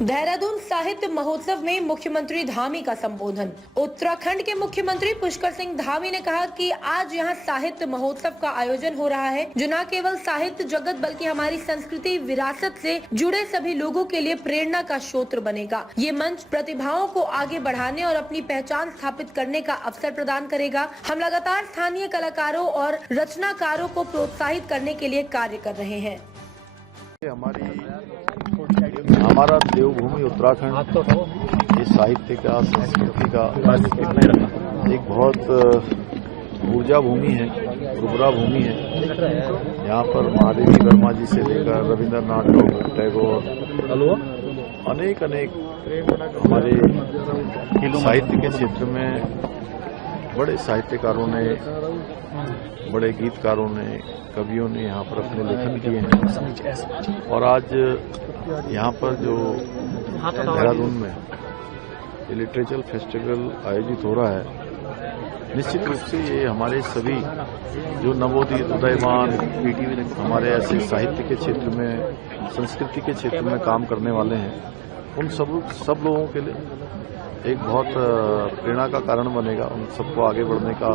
देहरादून साहित्य महोत्सव में मुख्यमंत्री धामी का संबोधन। उत्तराखंड के मुख्यमंत्री पुष्कर सिंह धामी ने कहा कि आज यहां साहित्य महोत्सव का आयोजन हो रहा है, जो न केवल साहित्य जगत बल्कि हमारी संस्कृति विरासत से जुड़े सभी लोगों के लिए प्रेरणा का स्रोत बनेगा। ये मंच प्रतिभाओं को आगे बढ़ाने और अपनी पहचान स्थापित करने का अवसर प्रदान करेगा। हम लगातार स्थानीय कलाकारों और रचनाकारों को प्रोत्साहित करने के लिए कार्य कर रहे हैं। हमारा देवभूमि उत्तराखंड इस साहित्य का, संस्कृति का एक बहुत ऊर्जा भूमि है, उर्वरा भूमि है। यहाँ पर महादेवी वर्मा जी से लेकर रविंद्रनाथ टैगोर, अनेक हमारे साहित्य के क्षेत्र में बड़े साहित्यकारों ने, बड़े गीतकारों ने, कवियों ने यहाँ पर अपने लेखन किए हैं। और आज यहाँ पर जो देहरादून में लिटरेचर फेस्टिवल आयोजित हो रहा है, निश्चित रूप से ये हमारे सभी जो नवोदित उदयमान हमारे ऐसे साहित्य के क्षेत्र में, संस्कृति के क्षेत्र में काम करने वाले हैं, उन सब लोगों के लिए एक बहुत प्रेरणा का कारण बनेगा। उन सबको आगे बढ़ने का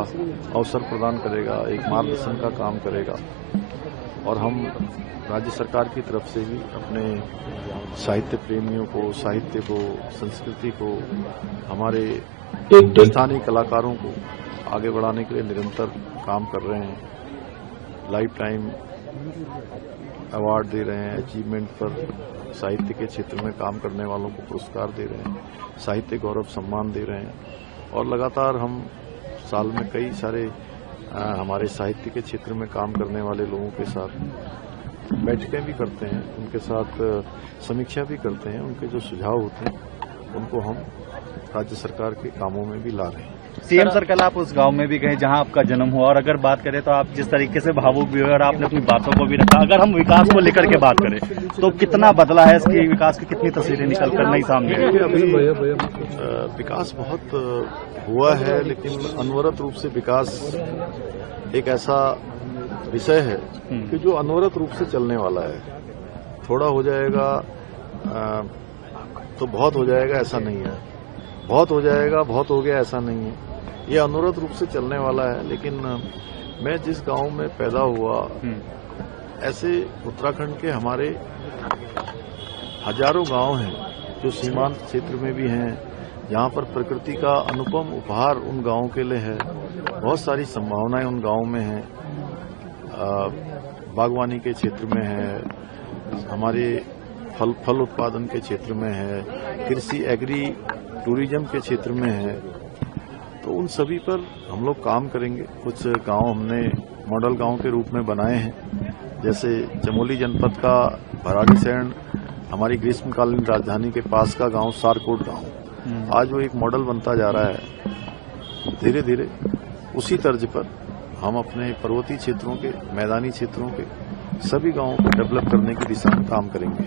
अवसर प्रदान करेगा, एक मार्गदर्शन का काम करेगा। और हम राज्य सरकार की तरफ से भी अपने साहित्य प्रेमियों को, साहित्य को, संस्कृति को, हमारे स्थानीय कलाकारों को आगे बढ़ाने के लिए निरंतर काम कर रहे हैं। लाइफ टाइम अवार्ड दे रहे हैं, अचीवमेंट पर साहित्य के क्षेत्र में काम करने वालों को पुरस्कार दे रहे हैं, साहित्य गौरव सम्मान दे रहे हैं। और लगातार हम साल में कई सारे हमारे साहित्य के क्षेत्र में काम करने वाले लोगों के साथ बैठकें भी करते हैं, उनके साथ समीक्षा भी करते हैं। उनके जो सुझाव होते हैं उनको हम राज्य सरकार के कामों में भी ला रहे हैं। सीएम सर, कल आप उस गांव में भी गए जहां आपका जन्म हुआ, और अगर बात करें तो आप जिस तरीके से भावुक भी हुए और आपने अपनी बातों को भी रखा। अगर हम विकास को लेकर के बात करें तो कितना बदला है, इसकी विकास की कितनी तस्वीरें निकल कर नहीं सामने? अभी विकास बहुत हुआ है, लेकिन अनवरत रूप से विकास एक ऐसा विषय है कि जो अनवरत रूप से चलने वाला है। थोड़ा हो जाएगा तो बहुत हो जाएगा, ऐसा नहीं है। बहुत हो जाएगा, बहुत हो गया, ऐसा नहीं है। ये अनवरत रूप से चलने वाला है। लेकिन मैं जिस गांव में पैदा हुआ, ऐसे उत्तराखंड के हमारे हजारों गांव हैं जो सीमांत क्षेत्र में भी हैं, जहां पर प्रकृति का अनुपम उपहार उन गांवों के लिए है। बहुत सारी संभावनाएं उन गांवों में हैं। बागवानी के क्षेत्र में है, हमारे फल उत्पादन के क्षेत्र में है, कृषि एग्री टूरिज्म के क्षेत्र में है। तो उन सभी पर हम लोग काम करेंगे। कुछ गांव हमने मॉडल गांव के रूप में बनाए हैं, जैसे चमोली जनपद का भराड़ीसैंण हमारी ग्रीष्मकालीन राजधानी के पास का गांव सारकोट गांव आज वो एक मॉडल बनता जा रहा है। धीरे धीरे उसी तर्ज पर हम अपने पर्वतीय क्षेत्रों के, मैदानी क्षेत्रों के सभी गांवों को डेवलप करने की दिशा में काम करेंगे।